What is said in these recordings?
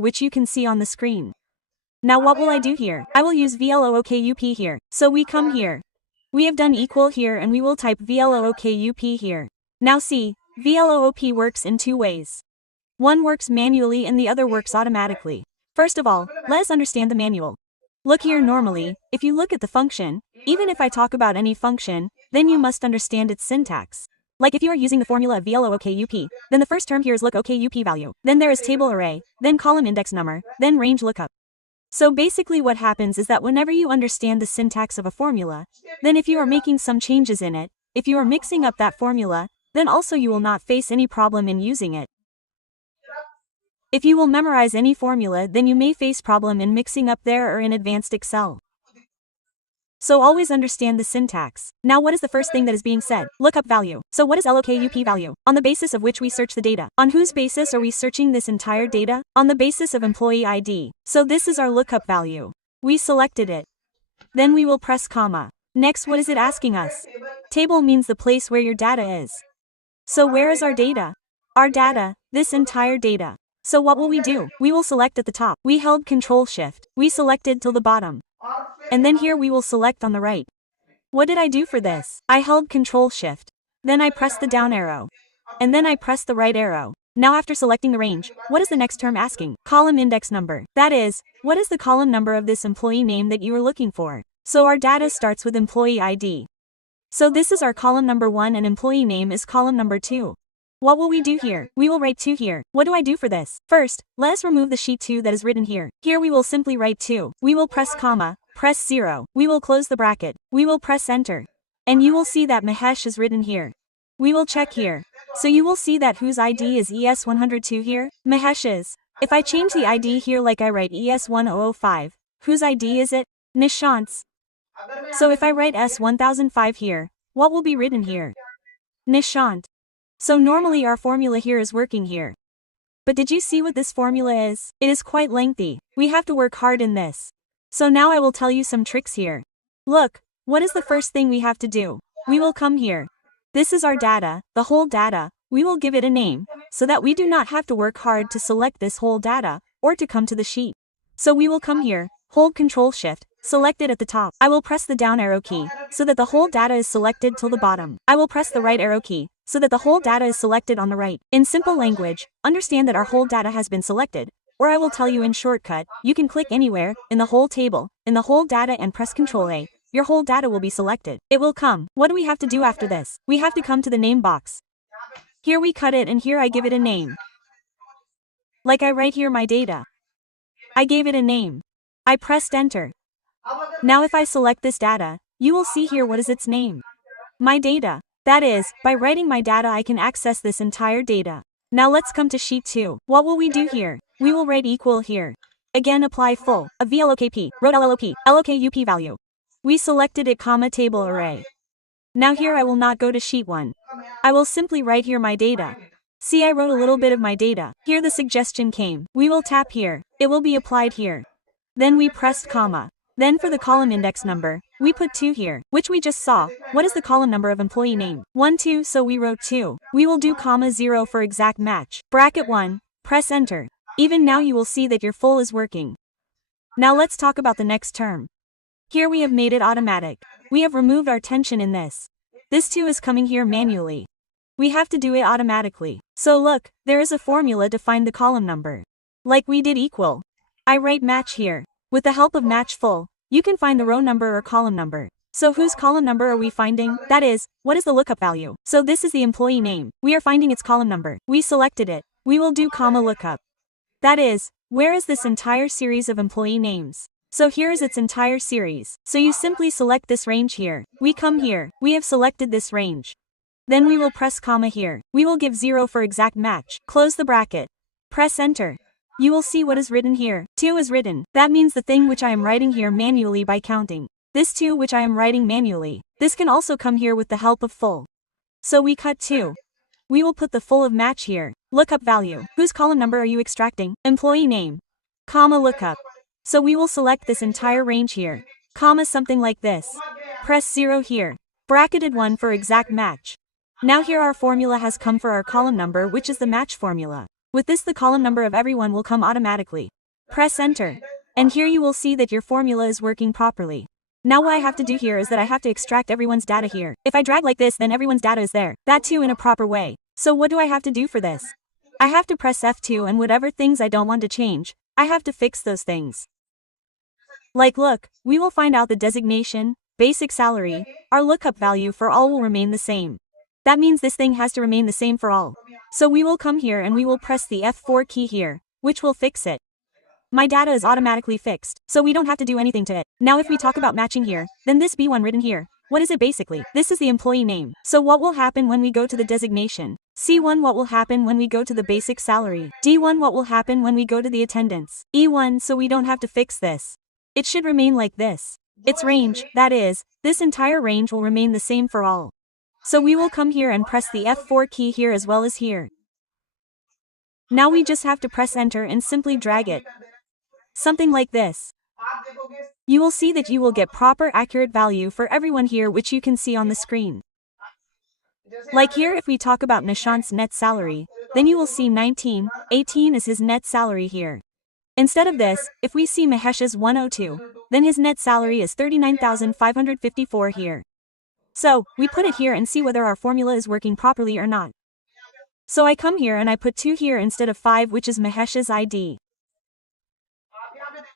which you can see on the screen. Now what will I do here? I will use VLOOKUP here. So we come here. We have done equal here and we will type VLOOKUP here. Now see, VLOOP works in two ways. One works manually and the other works automatically. First of all, let us understand the manual. Look here normally, if you look at the function, even if I talk about any function, then you must understand its syntax. Like if you are using the formula of VLOOKUP, then the first term here is LOOKUP value, then there is table array, then column index number, then range lookup. So basically what happens is that whenever you understand the syntax of a formula, then if you are making some changes in it, if you are mixing up that formula, then also you will not face any problem in using it. If you will memorize any formula, then you may face problem in mixing up there or in advanced Excel. So always understand the syntax. Now what is the first thing that is being said? Lookup value. So what is LOOKUP value? On the basis of which we search the data. On whose basis are we searching this entire data? On the basis of employee ID. So this is our lookup value. We selected it. Then we will press comma. Next, what is it asking us? Table means the place where your data is. So where is our data? Our data, this entire data. So what will we do? We will select at the top. We held Ctrl Shift. We selected till the bottom. And then here we will select on the right. What did I do for this? I held Ctrl Shift. Then I pressed the down arrow. And then I pressed the right arrow. Now after selecting the range, what is the next term asking? Column index number. That is, what is the column number of this employee name that you are looking for? So our data starts with employee ID. So this is our column number 1 and employee name is column number 2. What will we do here? We will write 2 here. What do I do for this? First, let us remove the sheet 2 that is written here. Here we will simply write 2. We will press comma, press 0. We will close the bracket. We will press enter. And you will see that Mahesh is written here. We will check here. So you will see that whose ID is ES102 here? Mahesh's. If I change the ID here like I write ES1005, whose ID is it? Nishant's. So if I write S1005 here, what will be written here? Nishant. So normally our formula here is working here. But did you see what this formula is? It is quite lengthy. We have to work hard in this. So now I will tell you some tricks here. Look, what is the first thing we have to do? We will come here. This is our data, the whole data. We will give it a name, so that we do not have to work hard to select this whole data, or to come to the sheet. So we will come here, hold Ctrl Shift, select it at the top. I will press the down arrow key, so that the whole data is selected till the bottom. I will press the right arrow key, so that the whole data is selected on the right. In simple language, understand that our whole data has been selected, or I will tell you in shortcut, you can click anywhere, in the whole table, in the whole data and press Ctrl A. Your whole data will be selected. It will come. What do we have to do after this? We have to come to the name box. Here we cut it and here I give it a name. Like I write here my data. I gave it a name. I pressed enter. Now if I select this data, you will see here what is its name. My data. That is, by writing my data I can access this entire data. Now let's come to sheet 2. What will we do here? We will write equal here. Again apply full, a VLOOKUP, wrote LLOP, LOOKUP value. We selected it comma table array. Now here I will not go to sheet 1. I will simply write here my data. See, I wrote a little bit of my data. Here the suggestion came. We will tap here. It will be applied here. Then we pressed comma. Then for the column index number, we put 2 here, which we just saw. What is the column number of employee name? 1, 2, so we wrote 2. We will do comma 0 for exact match. Bracket 1, press enter. Even now you will see that your full is working. Now let's talk about the next term. Here we have made it automatic. We have removed our tension in this. This 2 is coming here manually. We have to do it automatically. So look, there is a formula to find the column number. Like we did equal. I write match here. With the help of match full, you can find the row number or column number. So whose column number are we finding? That is, what is the lookup value? So this is the employee name. We are finding its column number. We selected it. We will do comma lookup. That is, where is this entire series of employee names? So here is its entire series. So you simply select this range here. We come here. We have selected this range. Then we will press comma here. We will give 0 for exact match. Close the bracket. Press enter. You will see what is written here. 2 is written. That means the thing which I am writing here manually by counting. This 2 which I am writing manually. This can also come here with the help of full. So we cut 2. We will put the full of match here. Lookup value. Whose column number are you extracting? Employee name. Comma lookup. So we will select this entire range here. Comma something like this. Press 0 here. Bracketed 1 for exact match. Now here our formula has come for our column number, which is the match formula. With this, the column number of everyone will come automatically. Press enter. And here you will see that your formula is working properly. Now what I have to do here is that I have to extract everyone's data here. If I drag like this, then everyone's data is there. That too in a proper way. So what do I have to do for this? I have to press F2, and whatever things I don't want to change, I have to fix those things. Like look, we will find out the designation, basic salary, our lookup value for all will remain the same. That means this thing has to remain the same for all. So we will come here and we will press the F4 key here, which will fix it. My data is automatically fixed, so we don't have to do anything to it. Now if we talk about matching here, then this B1 written here, what is it basically? This is the employee name. So what will happen when we go to the designation? C1 what will happen when we go to the basic salary? D1 what will happen when we go to the attendance? E1 so we don't have to fix this. It should remain like this. Its range, that is, this entire range will remain the same for all. So we will come here and press the F4 key here as well as here. Now we just have to press enter and simply drag it. Something like this. You will see that you will get proper accurate value for everyone here, which you can see on the screen. Like here, if we talk about Nishant's net salary, then you will see 1918 is his net salary here. Instead of this, if we see Mahesh's 102, then his net salary is 39,554 here. So, we put it here and see whether our formula is working properly or not. So I come here and I put 2 here instead of 5, which is Mahesh's ID.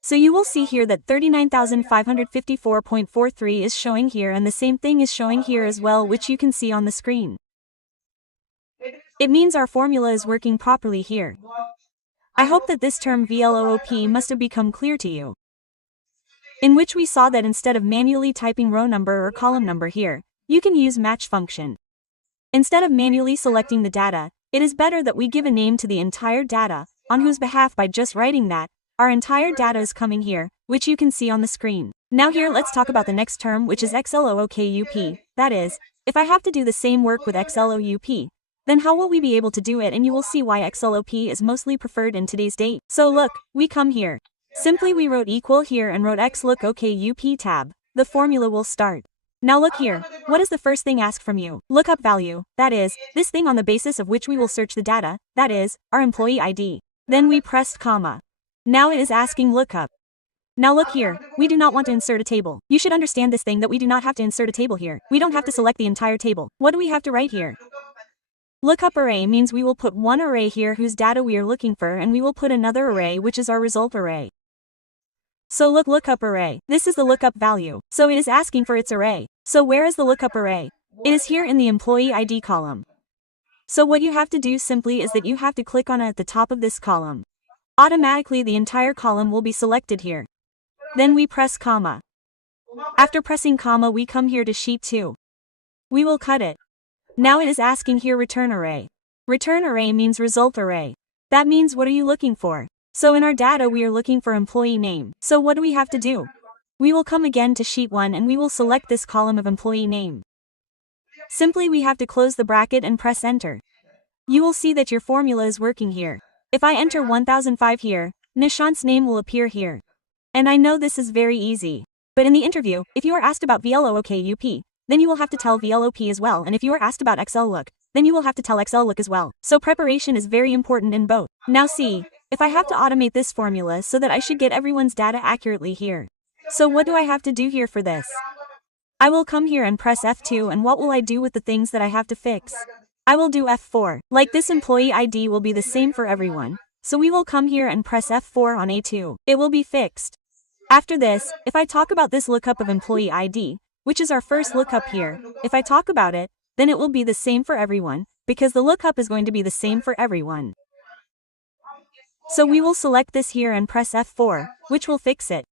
So you will see here that 39,554.43 is showing here, and the same thing is showing here as well, which you can see on the screen. It means our formula is working properly here. I hope that this term VLOOKUP must have become clear to you. In which we saw that instead of manually typing row number or column number here, you can use match function. Instead of manually selecting the data, it is better that we give a name to the entire data, on whose behalf by just writing that, our entire data is coming here, which you can see on the screen. Now here let's talk about the next term, which is XLOOKUP. That is, if I have to do the same work with XLOOP, then how will we be able to do it? And you will see why XLOP is mostly preferred in today's date. So look, we come here. Simply we wrote equal here and wrote XLOOKUP tab. The formula will start. Now look here, what is the first thing asked from you? Lookup value, that is, this thing on the basis of which we will search the data, that is, our employee ID. Then we pressed comma. Now it is asking lookup. Now look here, we do not want to insert a table. You should understand this thing that we do not have to insert a table here. We don't have to select the entire table. What do we have to write here? Lookup array means we will put one array here whose data we are looking for, and we will put another array which is our result array. So look, lookup array. This is the lookup value. So it is asking for its array. So where is the lookup array? It is here in the employee ID column. So what you have to do simply is that you have to click on it at the top of this column. Automatically the entire column will be selected here. Then we press comma. After pressing comma we come here to sheet 2. We will cut it. Now it is asking here return array. Return array means result array. That means what are you looking for? So in our data we are looking for employee name. So what do we have to do? We will come again to sheet 1 and we will select this column of employee name. Simply we have to close the bracket and press enter. You will see that your formula is working here. If I enter 1005 here, Nishant's name will appear here. And I know this is very easy. But in the interview, if you are asked about VLOOKUP, then you will have to tell VLOP as well, and if you are asked about XLOOK, then you will have to tell XLOOK as well. So preparation is very important in both. Now see, if I have to automate this formula so that I should get everyone's data accurately here. So what do I have to do here for this? I will come here and press F2, and what will I do with the things that I have to fix? I will do F4. Like this employee ID will be the same for everyone. So we will come here and press F4 on A2. It will be fixed. After this, if I talk about this lookup of employee ID, which is our first lookup here, if I talk about it, then it will be the same for everyone, because the lookup is going to be the same for everyone. So we will select this here and press F4, which will fix it.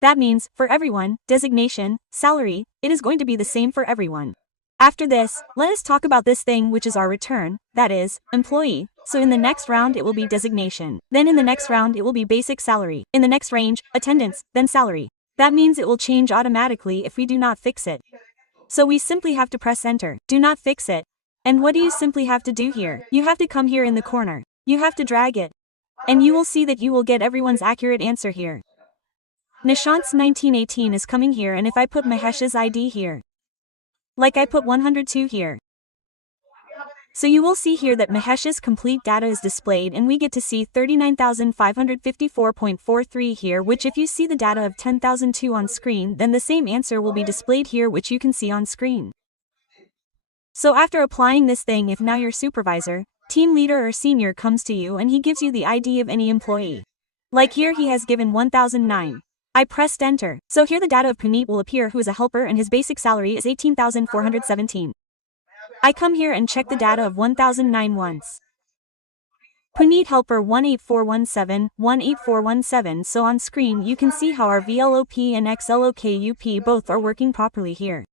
That means, for everyone, designation, salary, it is going to be the same for everyone. After this, let us talk about this thing which is our return, that is, employee. So in the next round it will be designation. Then in the next round it will be basic salary. In the next range, attendance, then salary. That means it will change automatically if we do not fix it. So we simply have to press enter. Do not fix it. And what do you simply have to do here? You have to come here in the corner. You have to drag it. And you will see that you will get everyone's accurate answer here. Nishant's 1918 is coming here, and if I put Mahesh's ID here, like I put 102 here. So you will see here that Mahesh's complete data is displayed and we get to see 39,554.43 here, which if you see the data of 10,002 on screen, then the same answer will be displayed here, which you can see on screen. So after applying this thing, if now your supervisor, team leader or senior comes to you and he gives you the ID of any employee. Like here he has given 1009. I pressed enter. So here the data of Puneet will appear, who is a helper and his basic salary is 18,417. I come here and check the data of 1009 once. Puneet helper 18417, 18417. So on screen you can see how our VLOP and XLOOKUP both are working properly here.